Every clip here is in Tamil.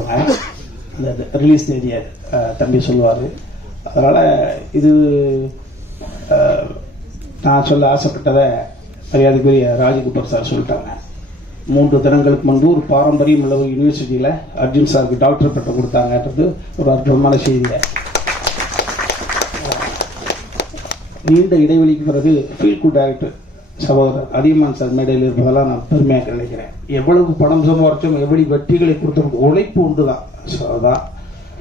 சொல்லுவாங்க. அந்த ரிலீஸ் தேதியை தம்பி சொல்லுவார். அதனால் இது நான் சொல்ல ஆசைப்பட்டதை மரியாதைக்குரிய ராஜகுப்பர் சார் சொல்லிட்டாங்க. மூன்று தினங்களுக்கு முன்பு ஒரு பாரம்பரியம் உள்ள ஒரு யூனிவர்சிட்டியில் அர்ஜுன் சாருக்கு டாக்டர் பட்டம் கொடுத்தாங்கன்றது ஒரு அற்புதமான செய்தியை நீண்ட இடைவெளிக்கு பிறகு ஃபீல்ட் குட் டைரக்டர் சகோதரர் அதியமான் சார் மேடையில் இருப்பதெல்லாம் நான் பெருமையாக நினைக்கிறேன். எவ்வளவு பணம் சம்பாரிச்சோம் எப்படி வெற்றிகளை கொடுத்தோம் உழைப்பு உண்டு தான் ஸோ அதான்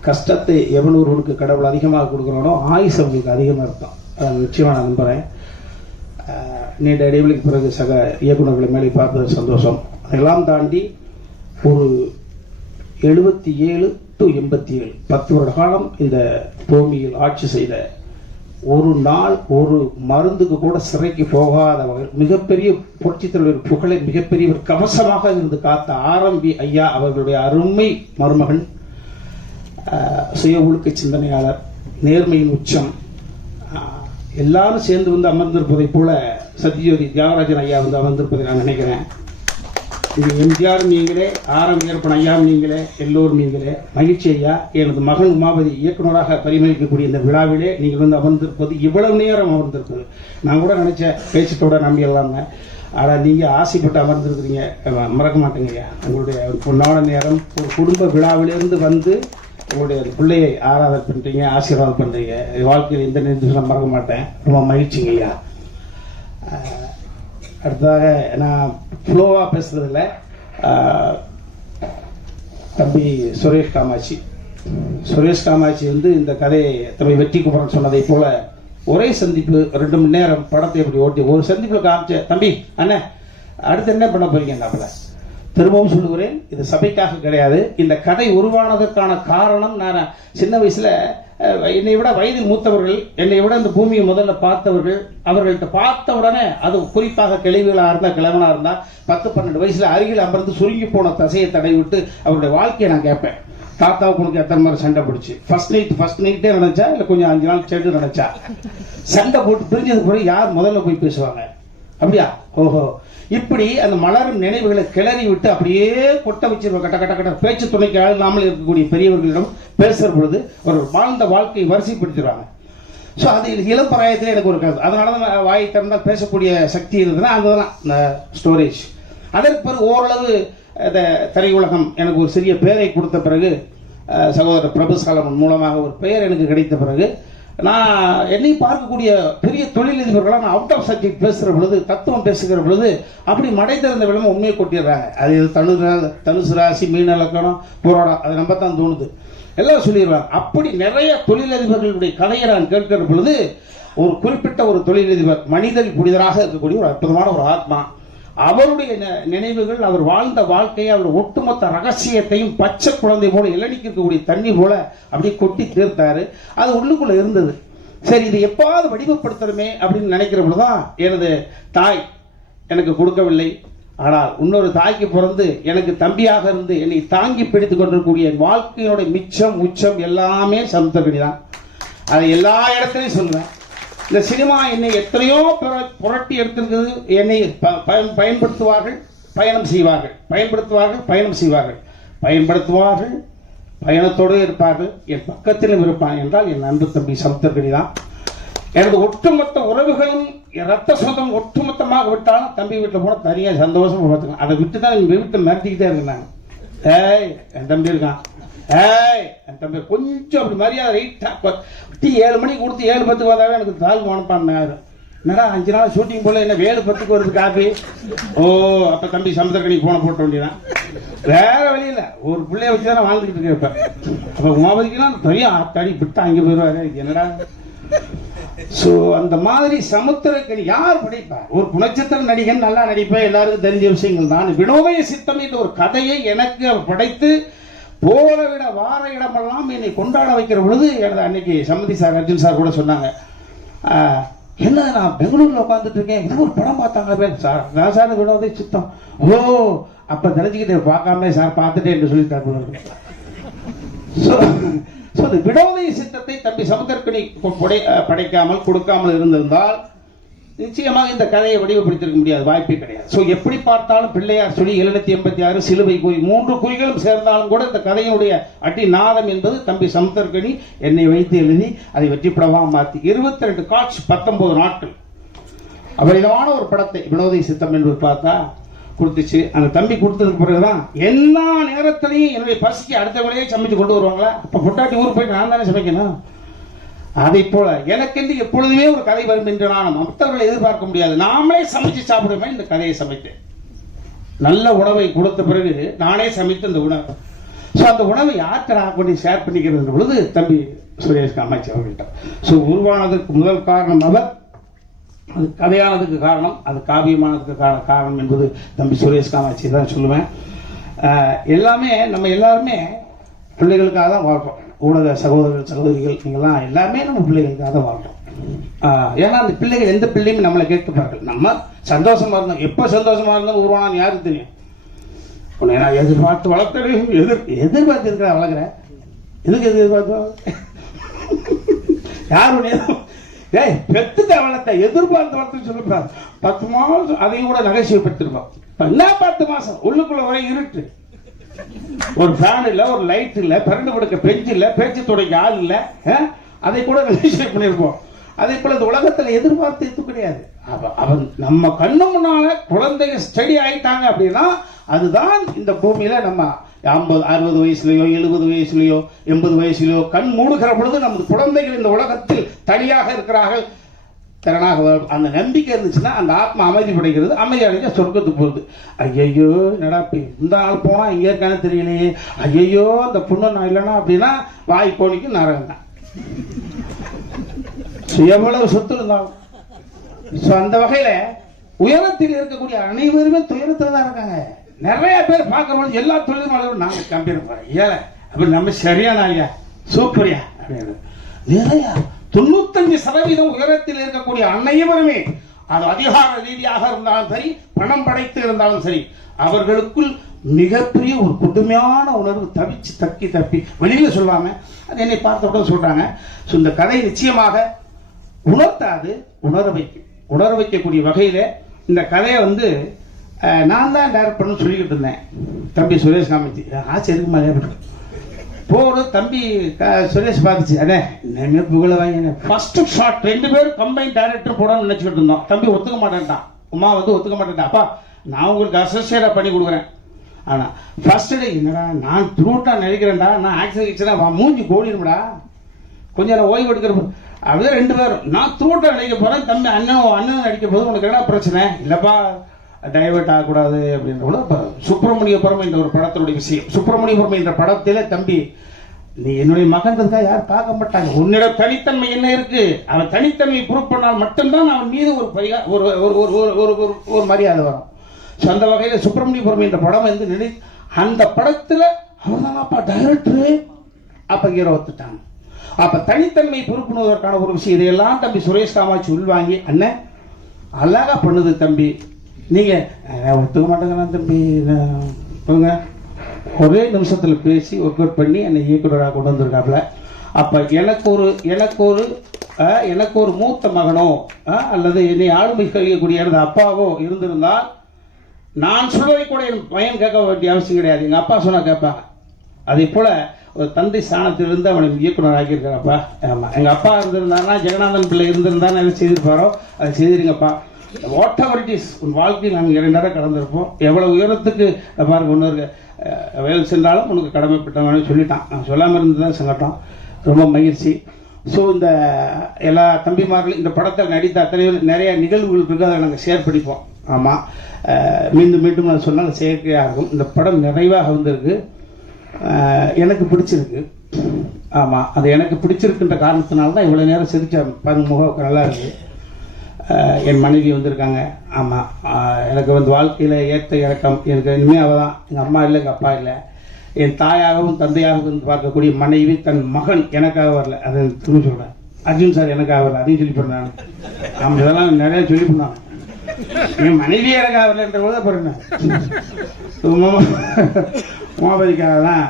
கஷ்டத்தை எவ்வளவுக்கு கடவுள் அதிகமாக கொடுக்குறானோ ஆயுஸ் அவங்களுக்கு அதிகமாக இருக்கும். அதை நிச்சயமாக நான் நம்புகிறேன் நீண்ட இடைவெளிக்கு பிறகு சக இயக்குநர்களை மேலே பார்ப்பது சந்தோஷம். அதெல்லாம் தாண்டி ஒரு எழுபத்தி ஏழு டு எண்பத்தி ஏழு பத்து வருட காலம் இந்த பூமியில் ஆட்சி செய்த ஒரு நாள் ஒரு மருந்துக்கு கூட சிறைக்கு போகாத மிகப்பெரிய புரட்சித் தலைவர் புகழை மிகப்பெரிய ஒரு கவசமாக இருந்து காத்த ஆரம்பி ஐயா அவர்களுடைய அருமை மருமகன் சுய ஒழுக்க சிந்தனையாளர் நேர்மையின் உச்சம். எல்லாரும் சேர்ந்து வந்து அமர்ந்திருப்பதைப் போல சத்யஜோதி தியாகராஜன் ஐயா வந்து அமர்ந்திருப்பதை நான் நினைக்கிறேன். இது எம்ஜிஆர் நீங்களே ஆரம் ஏற்பன் ஐயா நீங்களே எல்லோரும் நீங்களே. மகிழ்ச்சி ஐயா எனது மகன் உமாபதி இயக்குனராக பரிமளிக்கக்கூடிய இந்த விழாவிலே நீங்கள் வந்து அமர்ந்திருப்பது இவ்வளவு நேரம் அமர்ந்திருப்பது நான் கூட நினைச்ச பேச்சத்தோட நம்பி ஆனால் நீங்கள் ஆசைப்பட்டு அமர்ந்திருக்கிறீங்க. மறக்க மாட்டேங்க ஐயா. உங்களுடைய ஒரு பொன்னான நேரம் ஒரு குடும்ப விழாவிலிருந்து வந்து உங்களுடைய பிள்ளையை ஆராதனை பண்ணுறீங்க ஆசீர்வாதம் பண்ணுறீங்க வாழ்க்கையில் எந்த நேரத்தில் மறக்க மாட்டேன். ரொம்ப மகிழ்ச்சிங்க ஐயா. அடுத்ததாக நான் ஃப்ளோவாக பேசுறதில்ல. தம்பி சுரேஷ் காமாட்சி. சுரேஷ் காமாட்சி வந்து இந்த கதையை தம்பி வெற்றி குமரன் சொன்னதை போல ஒரே சந்திப்பு ரெண்டு மணி நேரம் படத்தை எப்படி ஓட்டி ஒரு சந்திப்பில் காமிச்ச தம்பி அண்ணே அடுத்து என்ன பண்ண போறீங்க நாப்பில் திரும்பவும் சொல்லுகிறேன் இது சபைக்காக கிடையாது. இந்த கதை உருவானதற்கான காரணம் நான் சின்ன வயசுல என்னை விட வயதில் மூத்தவர்கள் என்னை விட இந்த பூமியை முதல்ல பார்த்தவர்கள் அவர்கள்ட்ட பார்த்த உடனே அது குறிப்பாக கிளைவுகளாக இருந்தால் கிழவனாக இருந்தால் பத்து பன்னெண்டு வயசில் அருகில் அமர்ந்து சுருங்கி போன தசையை தடை விட்டு அவருடைய வாழ்க்கையை நான் கேட்பேன். தாத்தாவுக்கு உனக்கு எத்தனை மாதிரி சண்டை பிடிச்சி? ஃபர்ஸ்ட் நைட் ஃபர்ஸ்ட் நைட்டே நினைச்சா இல்லை கொஞ்சம் அஞ்சு நாள் சென்று நினைச்சா? சண்டை போட்டு பிரிஞ்சது பிறகு யார் முதல்ல போய் பேசுவாங்க? அப்படியா? ஓஹோ. இப்படி அந்த மலரும் நினைவுகளை கிளறி விட்டு அப்படியே கொட்ட வச்சிருக்க கட்ட கட்ட கட்ட பேச்சு துணைக்கு ஆளாமல் இருக்கக்கூடிய பெரியவர்களிடம் பேசுகிற பொழுது ஒரு வாழ்ந்த வாழ்க்கையை வரிசைப்படுத்திடுவாங்க. ஸோ அது இளம் பிராயத்தில் எனக்கு ஒரு கருத்து. அதனால தான் வாய் திறந்தால் பேசக்கூடிய சக்தி இருந்ததுன்னா அதுதான் இந்த ஸ்டோரேஜ் அதற்கு பிறகு ஓரளவு இந்த திரையுலகம் எனக்கு ஒரு சிறிய பெயரை கொடுத்த பிறகு சகோதரர் பிரபு சாலமன் மூலமாக ஒரு பெயர் எனக்கு கிடைத்த பிறகு நான் என்னை பார்க்கக்கூடிய பெரிய தொழிலதிபர்களாக நான் அவுட் ஆஃப் சப்ஜெக்ட் பேசுகிற பொழுது தத்துவம் பேசுகிற பொழுது அப்படி மடை திறந்த விளம்ப உண்மையை கொட்டிடுறாங்க. அது தனு தனுசு ராசி மீன் இலக்கணம் புராணம் அது நம்ம தான் தோணுது. எல்லாம் சொல்லிடுவாங்க. அப்படி நிறைய தொழிலதிபர்களுடைய கதையை நான் கேட்கிற பொழுது ஒரு குறிப்பிட்ட ஒரு தொழிலதிபர் மனிதன் புனிதராக இருக்கக்கூடிய ஒரு அற்புதமான ஒரு ஆத்மா அவருடைய நினைவுகள் அவர் வாழ்ந்த வாழ்க்கையை அவர் ஒட்டுமொத்த ரகசியத்தையும் பச்சை குழந்தை போல இளநிக்கு இருக்கக்கூடிய தண்ணி போல அப்படியே கொட்டி தீர்த்தாரு. அது உள்ளுக்குள்ள இருந்தது. சரி இதை எப்பாவது வடிவப்படுத்தணுமே அப்படின்னு நினைக்கிற பொழுதுதான் எனது தாய் எனக்கு கொடுக்கவில்லை. ஆனால் இன்னொரு தாய்க்கு பிறந்து எனக்கு தம்பியாக இருந்து என்னை தாங்கி பிடித்துக் கொண்டிருக்கக்கூடிய வாழ்க்கையினுடைய மிச்சம் உச்சம் எல்லாமே சமுத்திரக்கடி தான் அதை எல்லா இடத்துலையும் சொல்லுவேன் இந்த சினிமா என்னை எத்தனையோ புரட்டி எடுத்திருக்கிறது. என்னை ப- பயன்படுத்துவார்கள் பயணம் செய்வார்கள். பயன்படுத்துவார்கள் பயணம் செய்வார்கள். பயன்படுத்துவார்கள் பயணத்தோடு இருப்பார்கள். என் பக்கத்திலும் இருப்பான் என்றால் என் அன்பு தம்பி சமுத்திரக்கடி தான் எனது ஒட்டுமொத்த உறவுகளும் ரத்த சொந்தம் ஒட்டுமொத்தமாக விட்டாலும் தம்பி வீட்டில் போனால் தனியாக சந்தோஷமாக பார்த்துக்கலாம் அதை விட்டு தான் எங்கள் வீட்டை மிரட்டிக்கிட்டே இருந்தாங்க ஏய் என் தம்பி இருக்கான். ஏய் என் தம்பி கொஞ்சம் அப்படி மரியாதை ரைட்டாக டீ ஏழு மணிக்கு கொடுத்து ஏழு பத்துக்கு வந்தாவே எனக்கு தாழ்வு மனப்பான் என்னடா அஞ்சு நாள் ஷூட்டிங் போல என்ன ஏழு பத்துக்கு வருது காப்பி? ஓ அப்போ தம்பி சமுத்திரக்கணிக்கு போன போட்ட வேண்டியதான் வேற வழியில் ஒரு பிள்ளைய வச்சு தானே வாழ்ந்துக்கிட்டு இருக்கேன் இப்போ. அப்போ உமாபதிக்கெல்லாம் பெரிய ஆத்தாடி விட்டு அங்கே போயிடுவாரு. என்னடா? சோ அந்த மாதிரி சமுத்திரக்கணி யார் படைப்பார் ஒரு குணச்சித்திர நடிகன் நல்லா நடிப்பேன் எல்லாருக்கும் தெரிஞ்ச விஷயங்கள் தான். வினோதய சித்தம் என்ற ஒரு கதையை எனக்கு அவர் படைத்து போற விட வார இடமெல்லாம் என்னை கொண்டாட வைக்கிற பொழுது எனது அன்னைக்கு சம்மதி சார் அர்ஜுன் சார் கூட சொன்னாங்க என்ன நான் பெங்களூர்ல உட்காந்துட்டு இருக்கேன்? ஒரு படம் பார்த்தாங்க சார் நான் சார் வினோதய சித்தம். ஓ அப்ப தெரிஞ்சுக்கிட்டு பார்க்காம சார் பார்த்துட்டேன் என்று சொல்லி போல ஸோ ஸோ அது the விடோதய சித்தத்தை தம்பி சமுத்திரக்கணி புடை படைக்காமல் கொடுக்காமல் இருந்திருந்தால் நிச்சயமாக இந்த கதையை வடிவப்படுத்திருக்க முடியாது வாய்ப்பே கிடையாது. ஸோ எப்படி பார்த்தாலும் பிள்ளையார் சொல்லி எழுநூத்தி எண்பத்தி ஆறு சிலுவை குறி மூன்று குறிகளும் சேர்ந்தாலும் கூட இந்த கதையினுடைய அடி நாதம் என்பது தம்பி சமுத்திரக்கணி என்னை வைத்து எழுதி அதை வெற்றிப்படமாக மாற்றி. இருபத்தி ரெண்டு காட்சி பத்தொன்பது நாட்கள். அபரிதமான ஒரு படத்தை வினோதை சித்தம் என்பது பார்த்தா கொடுத்துச்சு. அந்த தம்பி கொடுத்ததுக்கு பிறகுதான் எல்லா நேரத்திலையும் என்னுடைய பசிக்கு அடுத்த சமைச்சு கொண்டு வருவாங்களா? அப்ப பொட்டாட்டி ஊருக்கு போய் நான் தானே சமைக்கணும்? அதை போல எனக்கென்று எப்பொழுதுமே ஒரு கதை வரும் என்று நான் மற்றவர்களை எதிர்பார்க்க முடியாது. நாமளே சமைச்சு சாப்பிடுமே இந்த கதையை சமைத்தேன் நல்ல உணவை கொடுத்த பிறகு நானே சமைத்து அந்த உணவு ஸோ அந்த உணவை யார்கிட்ட கொண்டு ஷேர் பண்ணிக்கிறது பொழுது தம்பி சுரேஷ் காமாட்சி அவர்கிட்ட ஸோ உருவானதற்கு முதல் காரணம் அவர். அது கதையானதுக்கு காரணம் அது காவியமானதுக்கு காரணம் என்பது தம்பி சுரேஷ் காமாட்சி தான் சொல்லுவேன். எல்லாமே நம்ம எல்லாருமே பிள்ளைகளுக்காக தான் வாழ்கிறோம் ஊடக சகோதரர்கள் சகோதரிகள் நீங்கள்லாம் எல்லாமே நம்ம பிள்ளைகளுக்காக தான் வாழ்கிறோம் ஏன்னா அந்த பிள்ளைகள் எந்த பிள்ளையுமே நம்மளை கேட்கப்பார்கள் நம்ம சந்தோஷமா இருந்தோம். எப்போ சந்தோஷமா இருந்தாலும் உருவானான்னு யாருக்கு தெரியும்? உன்னை நான் எதிர்பார்த்து வளர்த்தேன் எதிர் எதிர்பார்த்து இருக்கிற வளர்க்குறேன் எதுக்கு எதிர்பார்த்து யார் உன்னை ஏய் பெத்துட்ட வளர்த்த எதிர்பார்த்து வளர்த்து சொல்லுப்பா பத்து மாதம் அதையும் கூட நகைச்சுவைப்படுத்திருப்போம் இப்ப என்ன பத்து மாசம் உள்ளுக்குள்ள ஒரே இருட்டு. ஒரு ஃபேன் இல்ல ஒரு லைட் இல்ல பிறண்டு கொடுக்க பெஞ்சு இல்ல பேச்சு துடைக்க ஆள் இல்ல அதை கூட நகைச்சுவை பண்ணியிருப்போம் அதே போல இந்த உலகத்துல எதிர்பார்த்து இது கிடையாது. அவ- அவன் நம்ம கண்ணு முன்னால குழந்தைங்க ஸ்டடி ஆயிட்டாங்க அப்படின்னா அதுதான் இந்த பூமியில நம்ம ஐம்பது அறுபது வயசுலயோ எழுபது வயசுலயோ எண்பது வயசுலயோ கண் மூடுகிற பொழுது நமது குழந்தைகள் இந்த உலகத்தில் தனியாக இருக்கிறார்கள். திறனாக வரும். அந்த நம்பிக்கை இருந்துச்சுன்னா அந்த ஆத்மா அமைதி படைக்கிறது அமைதி அடைஞ்சா சொர்க்கத்துக்கு போகுது. ஐயையோ என்னடா இந்த நாள் போனால் இங்க இருக்கானே தெரியலையே. ஐயையோ அந்த புண்ணு நான் இல்லைன்னா அப்படின்னா வாய் கோணிக்கு நரகம் தான். எவ்வளவு சொத்து இருந்தாலும். ஸோ அந்த வகையில் உயரத்தில் இருக்கக்கூடிய அனைவருமே துயரத்தில் தான் இருக்காங்க. நிறைய பேர் பார்க்குறவங்க எல்லா தொழிலும் நாங்கள் கம்பேர் பண்ணுறோம் ஏல அப்படி நம்ம சரியான ஐயா. சூப்பரியா. அப்படின்னு நிறையா தொண்ணூத்தஞ்சு சதவீதம் உயரத்தில் இருக்கக்கூடிய அனைவருமே அது அதிகார ரீதியாக இருந்தாலும் சரி பணம் படைத்து இருந்தாலும் சரி அவர்களுக்குள் மிகப்பெரிய ஒரு கொடுமையான உணர்வு தவிச்சு தக்கி தப்பி வெளியில் சொல்லாம அது என்னை பார்த்தவுடன் சொல்றாங்க. ஸோ இந்த கதை நிச்சயமாக உணர்த்தாது உணர வைக்கும். உணர வைக்கக்கூடிய வகையில் இந்த கதையை வந்து நான் தான் டைரக்ட் பண்ண சொல்லிக்கிட்டு இருந்தேன். தம்பி சுரேஷ் காமிச்சு. ஆச்சு இருக்குமா போடு தம்பி சுரேஷ் பார்த்துச்சு. அடே இனிமே புகழ வாங்கினேன் ஃபர்ஸ்ட் ஷாட் ரெண்டு பேரும் கம்பைன் டைரக்டர் போடணும்னு நினச்சிக்கிட்டு இருந்தோம். தம்பி ஒத்துக்க மாட்டேன்ட்டான். உமா வந்து ஒத்துக்க மாட்டேன்டா அப்பா நான் உங்களுக்கு அசோசியேட்டாக பண்ணி கொடுக்குறேன். ஆனால் ஃபர்ஸ்ட் டே என்னடா நான் த்ரூட்டாக நினைக்கிறேன்டா நான் ஆக்சிடென்ட் கிச்சனா மூஞ்சி கோடிடும்டா. கொஞ்ச நேரம் ஓய்வு எடுக்கிற அப்படியே ரெண்டு பேரும். நான் த்ரூட்டா நடிக்க போகிறேன் தம்பி அண்ணன் அண்ணன் நடிக்க போது உனக்கு என்ன பிரச்சனை? இல்லைப்பா டைவெர்ட் ஆகக்கூடாது அப்படின்ற கூட இப்ப சுப்பிரமணியபுரம் என்ற ஒரு படத்தினுடைய விஷயம். சுப்பிரமணியபுரம் என்ற படத்திலே தம்பி நீ என்னுடைய மகன் இருந்தால் யாரும் பார்க்க மாட்டாங்க? உன்னிடம் தனித்தன்மை என்ன இருக்கு? அவன் தனித்தன்மை ப்ரூவ் பண்ணால் மட்டும்தான் அவன் மீது ஒரு பரிகா ஒரு ஒரு ஒரு ஒரு ஒரு ஒரு ஒரு மரியாதை வரும். ஸோ அந்த வகையில் சுப்பிரமணியபுரம் என்ற படம் வந்து நினை அந்த படத்தில் அவன் அப்பா டைரக்டரு அப்போ ஹீரோ ஒத்துட்டாங்க அப்போ தனித்தன்மை பொறுப்புணுவதற்கான ஒரு விஷயம். இதையெல்லாம் தம்பி சுரேஷ் காமாட்சி உள்வாங்கி அண்ணன் அழகா பண்ணுது தம்பி. நீங்கள் "அஹ், ஒத்துக்க மாட்டேங்கிறான் தம்பி. சொல்லுங்க ஒரே நிமிஷத்தில் பேசி ஒர்க் அவுட் பண்ணி என்னை இயக்குனராக கொண்டு வந்திருக்காப்புல அப்போ எனக்கு ஒரு எனக்கு ஒரு எனக்கு ஒரு மூத்த மகனோ அல்லது என்னை ஆளுமை செய்யக்கூடிய எனது அப்பாவோ இருந்திருந்தால் நான் சொல்வதை கூட என் பையன் கேட்க வேண்டிய அவசியம் கிடையாது. எங்கள் அப்பா சொன்னால் கேட்பாங்க. அதே போல் ஒரு தந்தை ஸ்தானத்திலிருந்து அவனை இயக்குனர் ஆக்கியிருக்காரப்பா ஆமாம் எங்கள் அப்பா இருந்திருந்தாருன்னா ஜெகநாதன் பிள்ளை இருந்திருந்தான்னு என்ன செய்திருப்பாரோ அதை செய்திருங்கப்பா. வாட் எவர் இட் இஸ் உன் வாழ்க்கையில் நாங்கள் இரண்டரை கடந்திருப்போம். எவ்வளவு உயரத்துக்கு பாருங்க ஒன்று வேலை சென்றாலும் உனக்கு கடமைப்பட்டவனு சொல்லிட்டான். நான் சொல்லாமல் இருந்தது சங்கட்டம் ரொம்ப மகிழ்ச்சி. ஸோ இந்த எல்லா தம்பிமார்களும் இந்த படத்தில் நடித்த அத்தனை நிறைய நிகழ்வுகள் இருக்கு அதை நாங்கள் ஷேர் பண்ணிப்போம். ஆமாம் மீண்டும் மீண்டும் நான் சொன்னால் செயற்கையாக இருக்கும். இந்த படம் நிறைவாக வந்திருக்கு. எனக்கு பிடிச்சிருக்கு. ஆமாம் அது எனக்கு பிடிச்சிருக்குன்ற காரணத்தினால தான் இவ்வளோ நேரம் சிரித்த பாருங்க முகம் நல்லா இருக்குது என் மனைவி வந்திருக்காங்க. ஆமாம் எனக்கு வந்து வாழ்க்கையில் ஏற்ற இறக்கம் எனக்கு இனிமேல் அவள் தான் எங்கள் அம்மா இல்லை எங்கள் அப்பா இல்லை. என் தாயாகவும் தந்தையாகவும் பார்க்கக்கூடிய மனைவி தன் மகன் எனக்காக வரல. அதை திரும்ப சொல்கிறேன் அர்ஜுன் சார் எனக்காக வரல. அதையும் சொல்லி போடுறேன் நம்ம ஆமாம் இதெல்லாம் நிறைய சொல்லி போனாங்க. என் மனைவி எனக்காக வரலன்ற போது அப்புறம் என்ன? உமாபதிக்காக தான்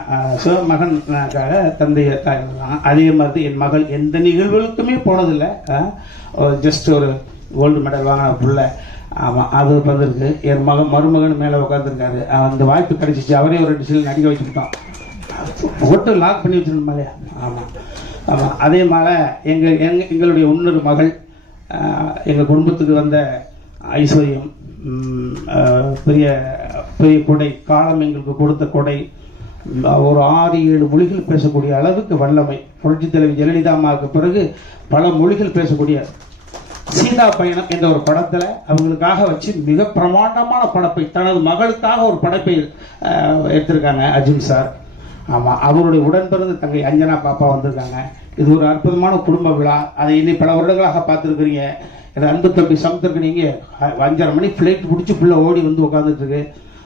மகனுக்காக தந்தை தாய் தான். அதே மாதிரி என் மகள் எந்த நிகழ்வுகளுக்குமே போனதில்லை. ஜஸ்ட் ஒரு கோல்டு மெடல் வாங்கின புள்ள. ஆமாம் அது வந்திருக்கு என் மகன் மருமகன் மேலே உட்காந்துருக்காரு அந்த வாய்ப்பு கிடைச்சிச்சு. அவரே ஒரு ரெண்டு நடிக்க வச்சுக்கிட்டோம். ஓட்டு லாக் பண்ணி வச்சிருந்தோம் இல்லையா ஆமாம் ஆமாம் அதே மாதிரி எங்கள் எங் எங்களுடைய இன்னொரு மகள் எங்கள் குடும்பத்துக்கு வந்த ஐஸ்வர்யம் பெரிய பெரிய கொடை காலம் எங்களுக்கு கொடுத்த கொடை ஒரு ஆறு ஏழு மொழிகள் பேசக்கூடிய அளவுக்கு வல்லமை. புரட்சித் தலைவி ஜெயலலிதா அம்மாவுக்கு பிறகு பல மொழிகள் பேசக்கூடிய சீதா பயணம் என்ற ஒரு படத்துல அவங்களுக்காக வச்சு மிக பிரமாண்டமான படைப்பை தனது மகளுக்காக ஒரு படைப்பை எடுத்திருக்காங்க அர்ஜுன் சார். ஆமா அவருடைய உடன்பிறந்த தங்கை அஞ்சனா பாப்பா வந்திருக்காங்க. இது ஒரு அற்புதமான குடும்ப விழா. அதை இனி பல வருடங்களாக பார்த்துருக்கிறீங்க. இது அன்பு தம்பி சமத்திற்கு நீங்க அஞ்சரை மணி ஃப்ளைட் பிடிச்சி ஃபுல்லாக ஓடி வந்து உட்காந்துட்டு இருக்கு.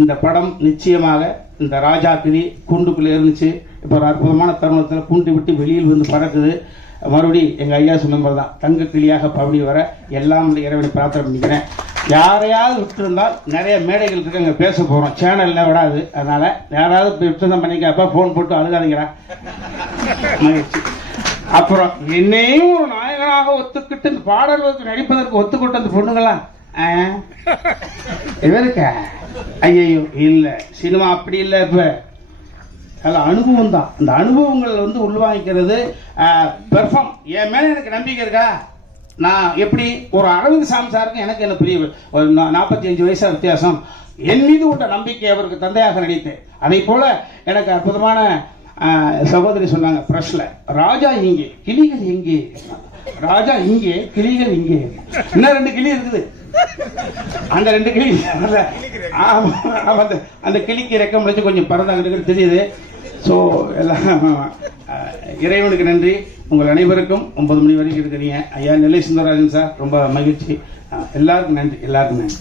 இந்த படம் நிச்சயமாக இந்த ராஜா கிளி கூண்டுக்குள்ளே இருந்துச்சு. இப்போ ஒரு அற்புதமான தருணத்தில் கூண்டு விட்டு வெளியில் வந்து பறக்குது. மறுபடி எங்கள் ஐயா சொன்ன மாதிரி தான் தங்க கிளியாக பவனி வர எல்லாம் இறைவனை பிரார்த்தனை பண்ணிக்கிறேன். யாரையாவது விட்டுருந்தால் நிறைய மேடைகள் இருக்கு அங்கே பேச போகிறோம் சேனலில் விடாது. அதனால் யாராவது இப்போ விட்டுருந்தா பண்ணிக்கப்பா ஃபோன் போட்டு அழுகாதீங்களா மகிழ்ச்சி. அப்புறம் என்னையும் ஒரு நாயகனாக ஒத்துக்கிட்டு இந்த பாடல்களுக்கு நடிப்பதற்கு ஒத்துக்கிட்டு அந்த பொண்ணுங்களா இவருக்கா? ஐயோ இல்ல. சினிமா அப்படி இல்லை இப்ப. நல்ல அனுபவம் தான். இந்த அனுபவங்கள் வந்து உள்வாங்கிக்கிறது பெர்ஃபார்ம் என் மேலே எனக்கு நம்பிக்கை இருக்கா? நான் எப்படி? ஒரு அரவிந்த் சாமி சாருக்கு எனக்கு என்ன பெரிய ஒரு நாற்பத்தி அஞ்சு வயசா வித்தியாசம். என் மீது உள்ள நம்பிக்கை அவருக்கு தந்தையாக நடித்தேன் அதே போல் எனக்கு அற்புதமான சகோதரி சொன்னாங்க பிரஷ்ல. ராஜா இங்கே கிளிகள் எங்கே ராஜா இங்கே கிளிகள் இங்கே. இன்னும் ரெண்டு கிளி இருக்குது. அந்த ரெண்டு கிளி அந்த அந்த கிளிக்கு ரெக்கம் முடிச்சு கொஞ்சம் பறந்தாங்க தெரியுது. ஸோ எல்லாம் இறைவனுக்கு நன்றி. உங்கள் அனைவருக்கும் ஒன்பது மணி வரைக்கும் இருக்கிறீங்க. ஐயா நெல்லை சுந்தரராஜன் சார் ரொம்ப மகிழ்ச்சி. எல்லாருக்கும் நன்றி. எல்லாருக்கும் நன்றி.